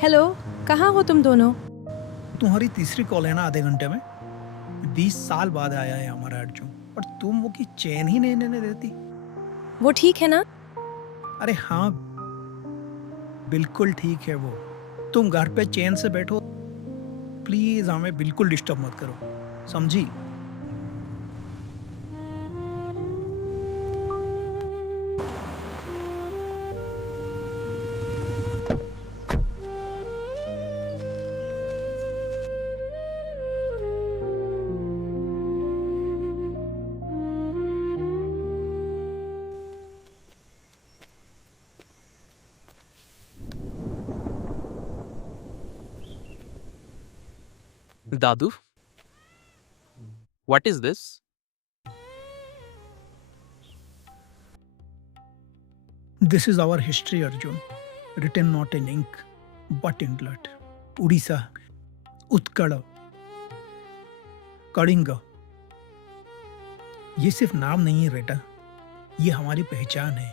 Hello, कहाँ हो तुम दोनों? तुम्हारी तीसरी कॉल है ना आधे घंटे में। 20 साल बाद आया है हमारा अर्जुन, और तुम वो की चैन ही नहीं लेने देती। वो ठीक है ना? अरे हाँ, बिल्कुल ठीक है वो। तुम घर पे चैन से बैठो, प्लीज हमें बिल्कुल डिस्टर्ब मत करो, समझी? Dadu, what is this? This is our history, Arjun. Written not in ink, but in blood. Orissa, Utkal, Kalinga. ये सिर्फ नाम नहीं है बेटा, ये हमारी पहचान है,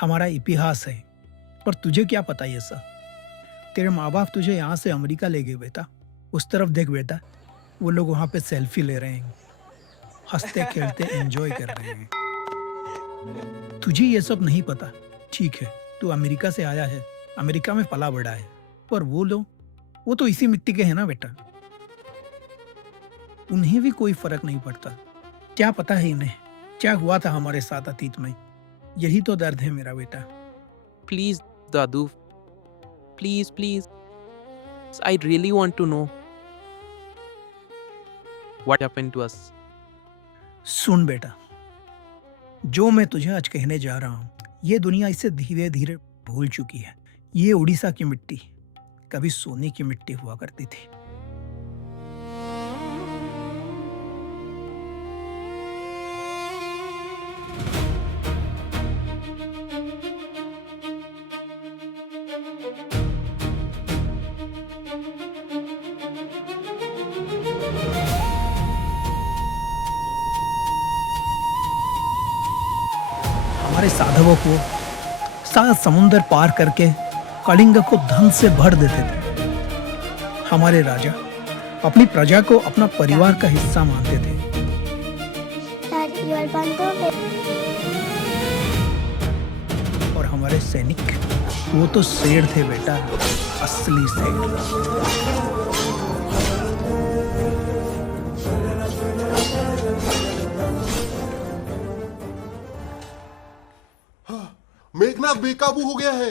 हमारा इतिहास है। पर तुझे क्या पता ये सब? तेरे माँ बाप तुझे यहाँ से अमेरिका ले गए बेटा। उस तरफ देख बेटा, वो लोग वहाँ पे सेल्फी ले रहे हैं, हंसते खेलते एंजॉय कर रहे हैं। तुझे ये सब नहीं पता, ठीक है? तू अमेरिका से आया है, अमेरिका में पला बड़ा है, पर वो लोग, वो तो इसी मिट्टी के हैं ना बेटा। उन्हें भी कोई फर्क नहीं पड़ता। क्या पता है इन्हें क्या हुआ था हमारे साथ अतीत में? यही तो दर्द है मेरा बेटा। Please, Dadu. Please, please. I really want to know what happened to us. सुन बेटा, जो मैं तुझे आज कहने जा रहा हूँ, ये दुनिया इसे धीरे धीरे भूल चुकी है। ये उड़ीसा की मिट्टी कभी सोने की मिट्टी हुआ करती थी। हमारे साधवों को सात समुंदर पार करके कलिंग को धन से भर देते थे। हमारे राजा अपनी प्रजा को अपना परिवार का हिस्सा मानते थे। और हमारे सैनिक, वो तो शेर थे बेटा, असली शेर। मेघनाथ बेकाबू हो गया है।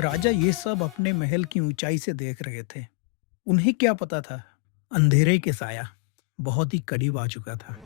राजा ये सब अपने महल की ऊंचाई से देख रहे थे। उन्हें क्या पता था, अंधेरे के साया बहुत ही करीब आ चुका था।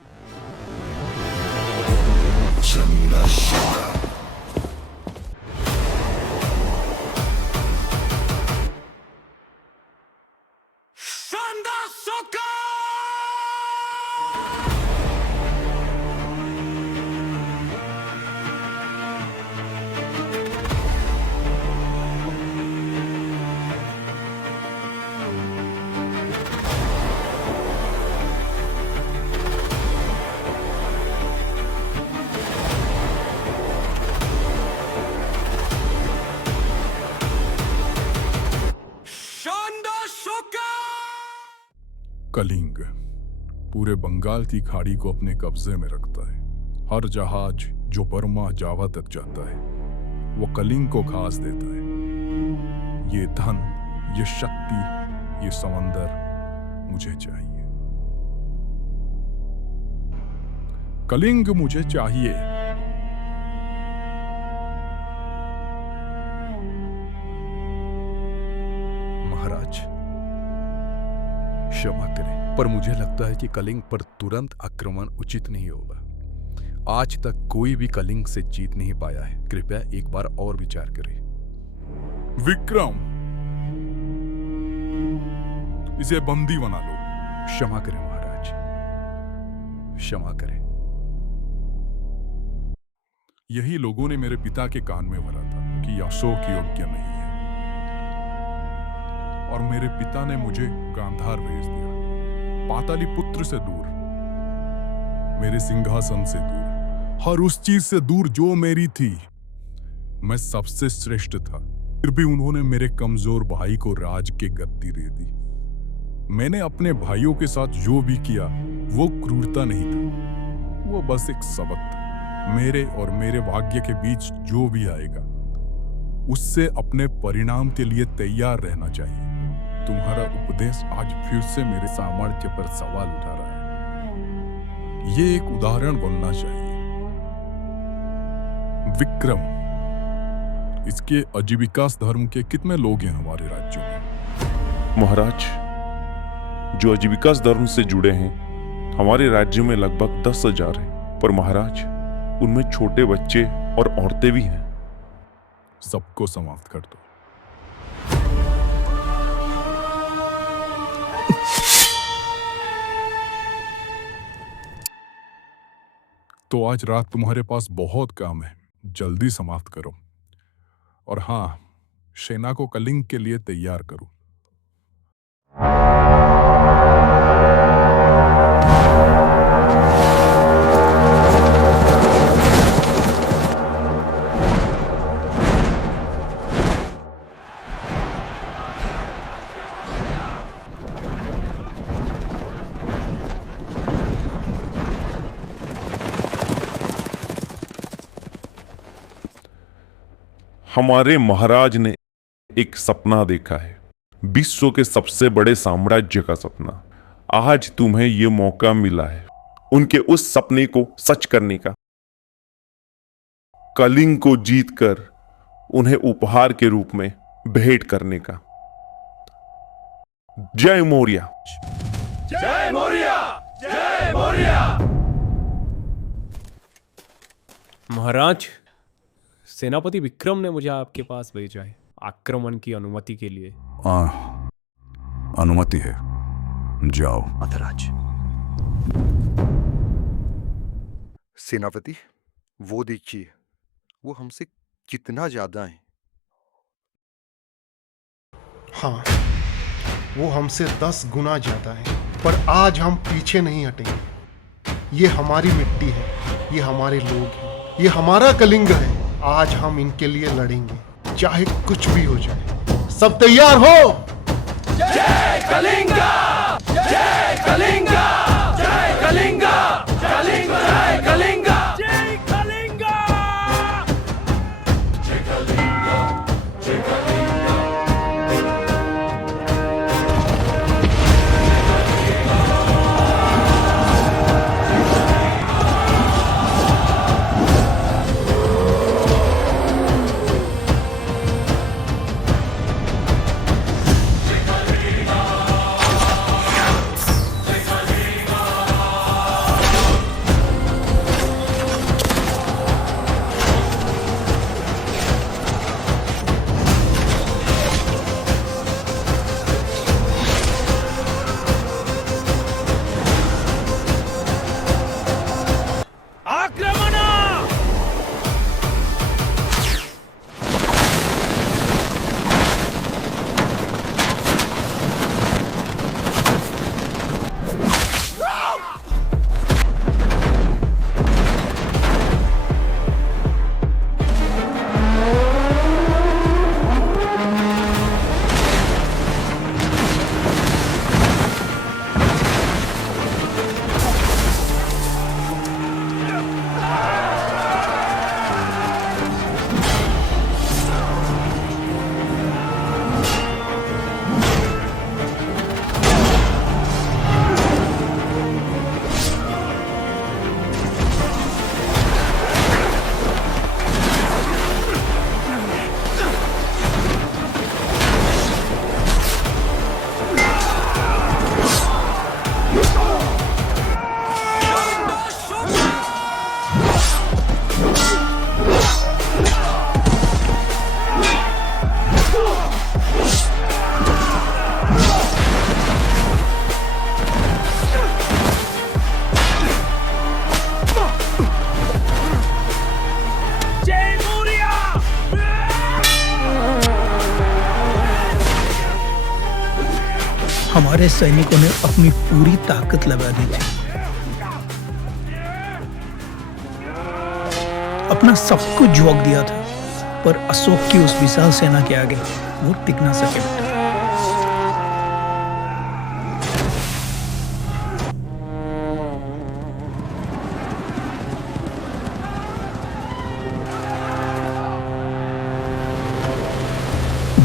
कलिंग पूरे बंगाल की खाड़ी को अपने कब्जे में रखता है। हर जहाज जो बर्मा जावा तक जाता है, वो कलिंग को घास देता है। ये धन, ये शक्ति, ये समंदर मुझे चाहिए। कलिंग मुझे चाहिए। महाराज, क्षमा करें, पर मुझे लगता है कि कलिंग पर तुरंत आक्रमण उचित नहीं होगा। आज तक कोई भी कलिंग से जीत नहीं पाया है। कृपया एक बार और विचार करें। विक्रम, इसे बंदी बना लो। क्षमा करें महाराज, क्षमा करें। यही लोगों ने मेरे पिता के कान में भरा था कि अशोक योग्य नहीं है, और मेरे पिता ने मुझे गांधार भेज दिया, पातालीपुत्र से दूर, मेरे सिंहासन से दूर, हर उस चीज से दूर जो मेरी थी। मैं सबसे श्रेष्ठ था, फिर भी उन्होंने मेरे कमजोर भाई को राज की गद्दी दे दी। मैंने अपने भाइयों के साथ जो भी किया वो क्रूरता नहीं था, वो बस एक सबक था। मेरे और मेरे भाग्य के बीच जो भी आएगा उससे अपने परिणाम के लिए तैयार रहना चाहिए। तुम्हारा उपदेश आज फिर से मेरे सामर्थ्य पर सवाल उठा रहा है। ये एक उदाहरण बनना चाहिए। विक्रम, इसके आजीविकास धर्म के कितने लोग हैं हमारे राज्यों में? महाराज, जो आजीविकास धर्म से जुड़े हैं हमारे राज्य में लगभग 10,000 हैं, पर महाराज उनमें छोटे बच्चे और औरतें भी हैं। सबको समाप्त कर दो। तो आज रात तुम्हारे पास बहुत काम है, जल्दी समाप्त करो। और हाँ, सेना को कलिंग के लिए तैयार करो। हमारे महाराज ने एक सपना देखा है, विश्व के सबसे बड़े साम्राज्य का सपना। आज तुम्हें यह मौका मिला है उनके उस सपने को सच करने का, कलिंग को जीतकर उन्हें उपहार के रूप में भेंट करने का। जय मौर्य! जय मौर्य! जय मौर्य! महाराज, सेनापति विक्रम ने मुझे आपके पास भेजा है आक्रमण की अनुमति के लिए। अनुमति है, जाओ। महाराज, सेनापति, वो देखिए, वो हमसे कितना ज्यादा है। हाँ, वो हमसे 10 गुना ज्यादा है, पर आज हम पीछे नहीं हटेंगे। ये हमारी मिट्टी है, ये हमारे लोग हैं, ये हमारा कलिंग है। आज हम इनके लिए लड़ेंगे, चाहे कुछ भी हो जाए। सब तैयार हो? जय कलिंगा! जय कलिंगा! जय कलिंगा! कलिंगा! जय कलिंगा! जय कलिंगा! जय कलिंगा! जय कलिंगा! हमारे सैनिकों ने अपनी पूरी ताकत लगा दी थी, अपना सब कुछ झोंक दिया था, पर अशोक की उस विशाल सेना के आगे वो टिक ना सके बेटा।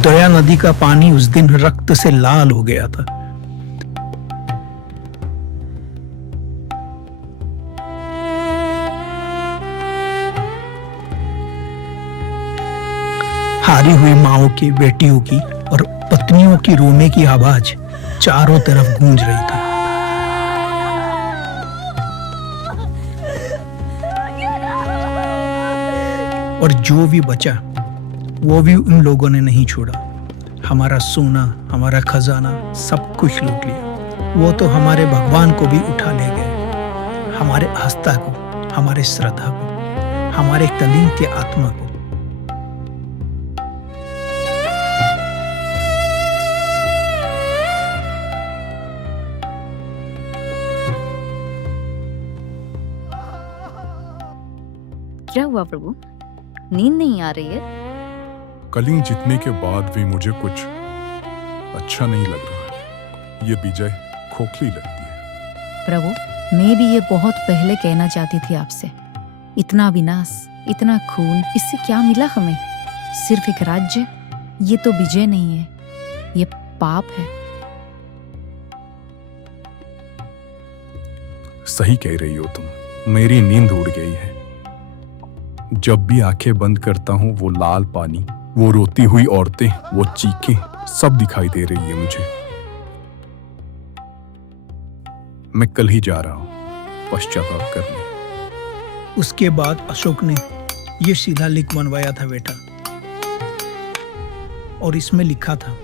दया नदी का पानी उस दिन रक्त से लाल हो गया था। हारी हुई माओं की, बेटियों की और पत्नियों की रोने की आवाज चारों तरफ गूंज रही थी। और जो भी बचा वो भी उन लोगों ने नहीं छोड़ा। हमारा सोना, हमारा खजाना सब कुछ लूट लिया। वो तो हमारे भगवान को भी उठा ले गए, हमारे आस्था को, हमारे श्रद्धा को, हमारे कलिंग के आत्मा को। क्या हुआ प्रभु, नींद नहीं आ रही है? कलिंग जीतने के बाद भी मुझे कुछ अच्छा नहीं लग रहा। ये विजय खोखली लगती है। प्रभु, मैं भी ये बहुत पहले कहना चाहती थी आपसे। इतना विनाश, इतना खून, इससे क्या मिला हमें? सिर्फ एक राज्य? ये तो विजय नहीं है, ये पाप है। सही कह रही हो तुम, मेरी नींद उड़ गई है। जब भी आंखें बंद करता हूं वो लाल पानी, वो रोती हुई औरतें, वो चीखें सब दिखाई दे रही है मुझे। मैं कल ही जा रहा हूं पश्चाताप करने। उसके बाद अशोक ने ये शिलालेख बनवाया था बेटा, और इसमें लिखा था,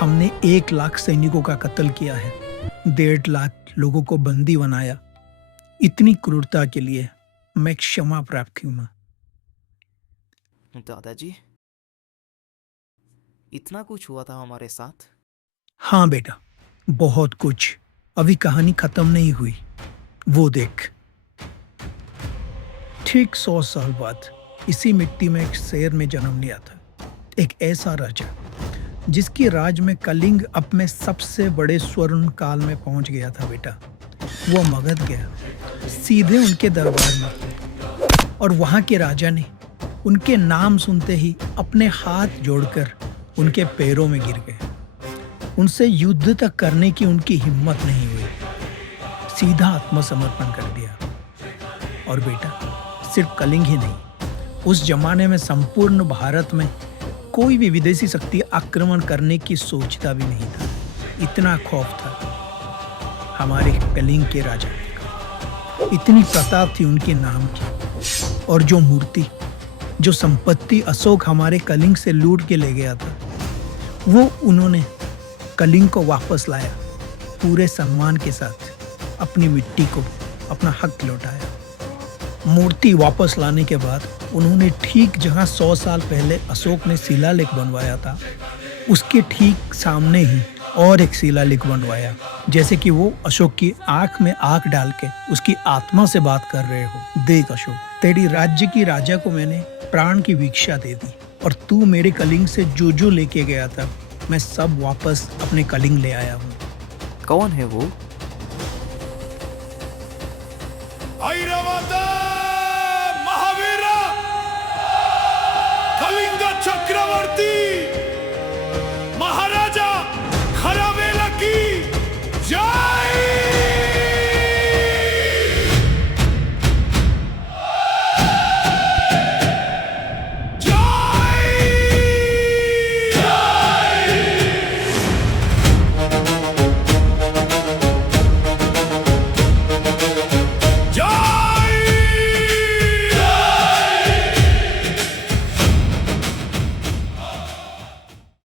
हमने 1 लाख सैनिकों का कत्ल किया है, 1.5 लाख लोगों को बंदी बनाया। इतनी क्रूरता के लिए मैं क्षमा प्राप्त हूं। दादाजी, इतना कुछ हुआ था हमारे साथ? हाँ बेटा, बहुत कुछ। अभी कहानी खत्म नहीं हुई, वो देख। ठीक 100 साल बाद इसी मिट्टी में एक शहर में जन्म लिया था, एक ऐसा राजा जिसकी राज में कलिंग अपने सबसे बड़े स्वर्ण काल में पहुंच गया था बेटा। वो मगध गया सीधे उनके दरबार में, और वहां के राजा ने उनके नाम सुनते ही अपने हाथ जोड़कर उनके पैरों में गिर गए। उनसे युद्ध तक करने की उनकी हिम्मत नहीं हुई, सीधा आत्मसमर्पण कर दिया। और बेटा, सिर्फ कलिंग ही नहीं, उस जमाने में संपूर्ण भारत में कोई भी विदेशी शक्ति आक्रमण करने की सोचता भी नहीं था। इतना खौफ था हमारे कलिंग के राजा का, इतनी प्रताप थी उनके नाम की। और जो मूर्ति, जो संपत्ति अशोक हमारे कलिंग से लूट के ले गया था, वो उन्होंने कलिंग को वापस लाया, पूरे सम्मान के साथ अपनी मिट्टी को अपना हक लौटाया। मूर्ति वापस लाने के बाद उन्होंने ठीक जहां 100 साल पहले अशोक ने शिलालेख बनवाया था, उसके ठीक सामने ही और एक शिलालेख बनवाया, जैसे कि वो अशोक की आंख में आंख डाल के उसकी आत्मा से बात कर रहे हो। देख अशोक, तेरी राज्य की राजा को मैंने प्राण की भिक्षा दे दी, और तू मेरे कलिंग से जो जो लेके गया था, मैं सब वापस अपने कलिंग ले आया हूँ। कौन है वो? ऐरावत महावीर कलिंग चक्रवर्ती